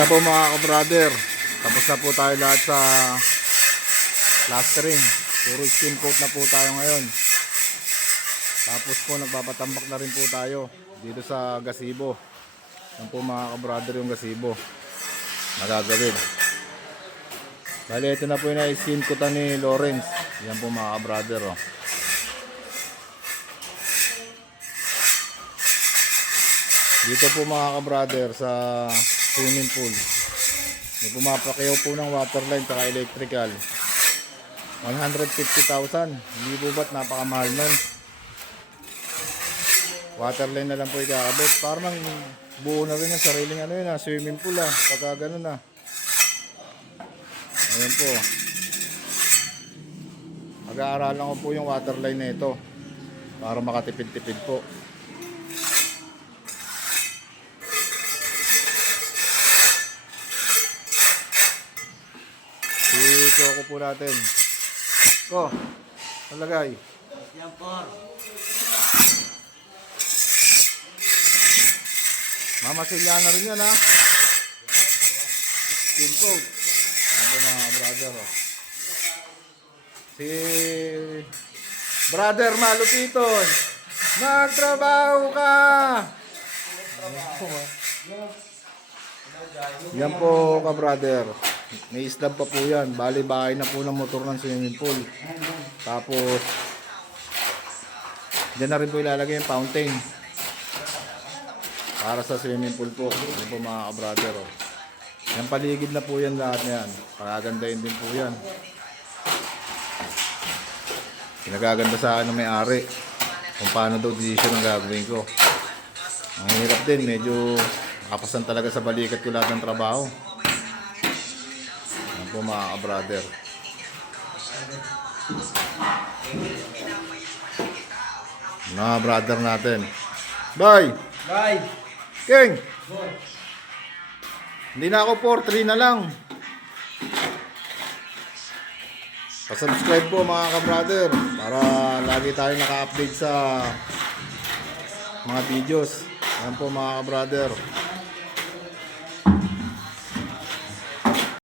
Yan na po mga ka-brother. Tapos na po tayo lahat sa plastering. Puro skin coat na po tayo ngayon. Tapos po nagpapatambak na rin po tayo dito sa gazebo. Yan po mga ka-brother yung gazebo nagagawin. Bali ito na po yung na-skin coatan ni Lawrence. Yan po mga ka-brother oh. Dito po mga ka-brother sa swimming pool, may pumapakyaw po ng waterline saka electrical. 150,000. Hindi po ba't napakamahal nun? Waterline na lang po ikakabit. Parang buo na rin yung sariling ano yun, swimming pool pagka ganun na. Ayan po. Mag-aaralan ko po yung waterline na ito para makatipid-tipid po. Iko po natin. Ko, nalagay. Yan po. Mamasilya na rin yan ha. Skin coat. Ano po mga brother oh. Si Brother Malupiton, magtrabaho ka. Yan po ka brother. May slab pa po yan. Bali bahay na po ng motor ng swimming pool. Tapos dyan na rin po ilalagay yung fountain para sa swimming pool po. Yan po mga ka-brother oh. Yan paligid na po yan lahat na yan. Pagagandahin din po yan. Pinagaganda sa akin ng may-ari kung paano daw decision ang gagawin ko. Ang hirap din. Medyo nakapasan talaga sa balikat ko lahat ng trabaho. Yan po mga ka-brother. Mga brother natin. Bye! Bye! King! Hindi na ako 4-3 na lang. Pa-subscribe po mga ka-brother para lagi tayo naka-update sa mga videos. Yan po mga ka-brother.